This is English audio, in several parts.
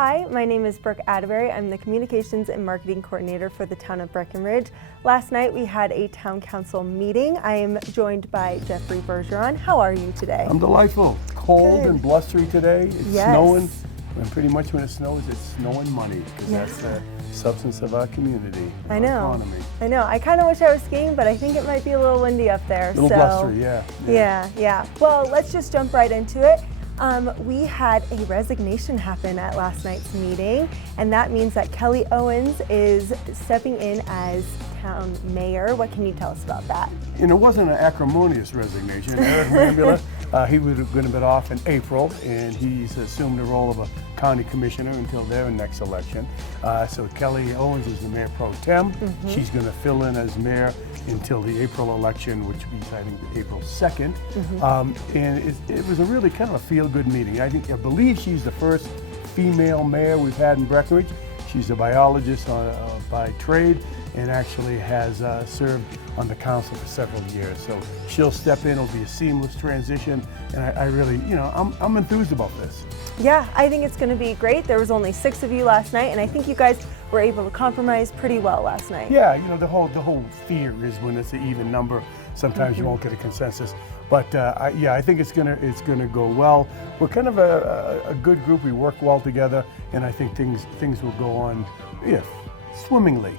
Hi, my name is Brooke Atterbury. I'm the Communications and Marketing Coordinator for the town of Breckenridge. Last night we had a town council meeting. I am joined by Jeffrey Bergeron. How are you today? I'm delightful. Cold and blustery today. It's snowing. And pretty much when it snows, it's snowing money, because that's the substance of our community, our economy. I know. I kind of wish I was skiing, but I think it might be a little windy up there. A little blustery, Yeah. Well, let's just jump right into it. We had a resignation happen at last night's meeting, and that means that Kelly Owens is stepping in as town mayor. What can you tell us about that? And it wasn't an acrimonious resignation. Eric Rambula, he would have been off in April, and he's assumed the role of a county commissioner until their next election. So Kelly Owens is the mayor pro tem. She's going to fill in as mayor until the April election, which will be, I think, April 2nd. And it was a really kind of a feel-good meeting. I believe she's the first female mayor we've had in Breckenridge. She's a biologist by trade, and actually has served on the council for several years. So she'll step in, it'll be a seamless transition, and I really, I'm enthused about this. Yeah, I think it's going to be great. There was only 6 of you last night, and I think you guys were able to compromise pretty well last night. Yeah, the whole fear is when it's an even number, sometimes you won't get a consensus. But I think it's gonna go well. We're kind of a good group. We work well together, and I think things will go on, swimmingly.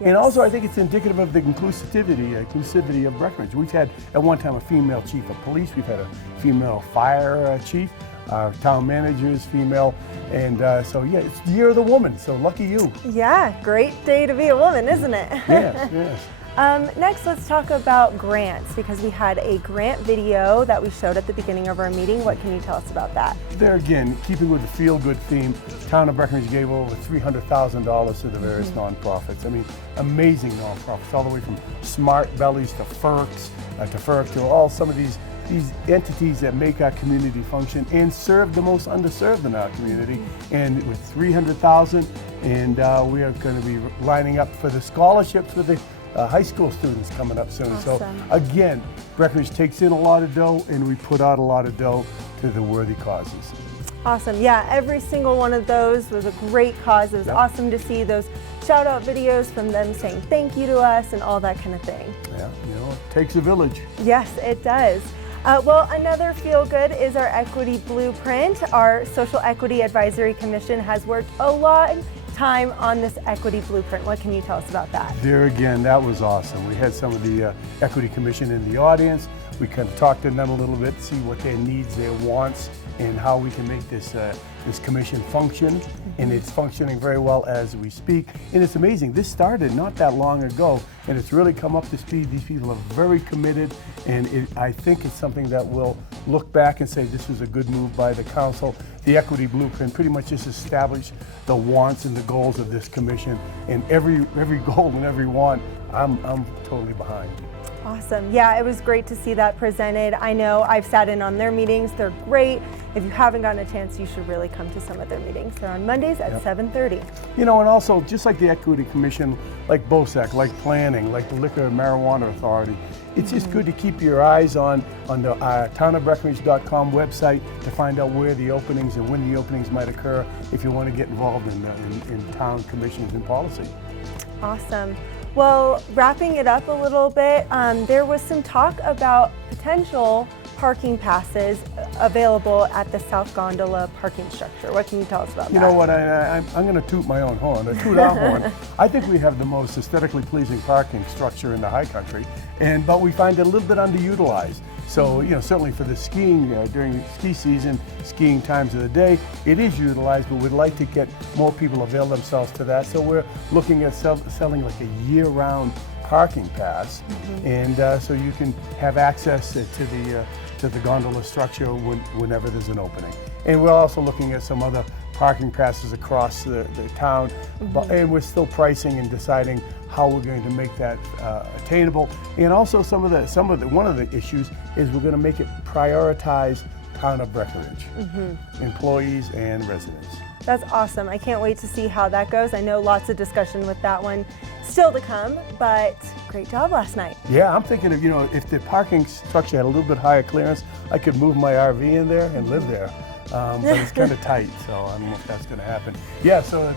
And also, I think it's indicative of the inclusivity of Breckenridge. We've had, at one time, a female chief of police. We've had a female fire chief. Our town manager is female. And it's the year of the woman, so lucky you. Yeah, great day to be a woman, isn't it? Yes. Next, let's talk about grants, because we had a grant video that we showed at the beginning of our meeting. What can you tell us about that? There again, keeping with the feel-good theme, Town of Breckenridge gave over $300,000 to the various nonprofits. I mean, amazing nonprofits, all the way from Smart Bellies to FERC, to all some of these entities that make our community function and serve the most underserved in our community. And with $300,000, and we are going to be lining up for the scholarships with the high school students coming up soon. Awesome. So again, Breckenridge takes in a lot of dough, and we put out a lot of dough to the worthy causes. Awesome. Yeah, every single one of those was a great cause. It was awesome to see those shout out videos from them saying thank you to us and all that kind of thing. Yeah, it takes a village. Yes, it does. Well, another feel good is our equity blueprint. Our Social Equity Advisory Commission has worked a long time on this equity blueprint. What can you tell us about that? There again, that was awesome. We had some of the Equity Commission in the audience. We kind of talked to them a little bit, see what their needs, their wants, and how we can make this commission function. And it's functioning very well as we speak. And it's amazing, this started not that long ago, and it's really come up to speed. These people are very committed, and I think it's something that we'll look back and say this was a good move by the council. The equity blueprint pretty much just established the wants and the goals of this commission, and every goal and every want, I'm totally behind. Awesome. Yeah, it was great to see that presented. I know I've sat in on their meetings. They're great. If you haven't gotten a chance, you should really come to some of their meetings. They're on Mondays at 7:30. And also, just like the Equity Commission, like BOSAC, like planning, like the Liquor and Marijuana Authority, it's just good to keep your eyes on the townofbreckenridge.com website to find out where the openings and when the openings might occur if you want to get involved in town commissions and policy. Awesome. Well, wrapping it up a little bit, there was some talk about potential parking passes available at the South Gondola parking structure. What can you tell us about that? You know what, I'm going to toot my own horn, toot our horn. I think we have the most aesthetically pleasing parking structure in the high country, but we find it a little bit underutilized. So, certainly for the skiing, during ski season, skiing times of the day, it is utilized, but we'd like to get more people avail themselves to that. So we're looking at selling like a year-round parking pass, and so you can have access to the gondola structure whenever there's an opening. And we're also looking at some other parking passes across the town, and we're still pricing and deciding how we're going to make that attainable. And also one of the issues is we're going to make it prioritize town of Breckenridge, employees and residents. That's awesome. I can't wait to see how that goes. I know lots of discussion with that one still to come, but great job last night. Yeah, I'm thinking of, if the parking structure had a little bit higher clearance, I could move my RV in there and live there. but it's kind of tight, so I don't know if that's going to happen. Yeah, so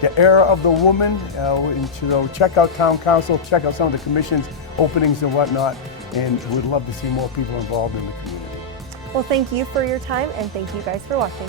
the era of the woman, and so check out town council, check out some of the commissions, openings and whatnot, and we'd love to see more people involved in the community. Well, thank you for your time, and thank you guys for watching.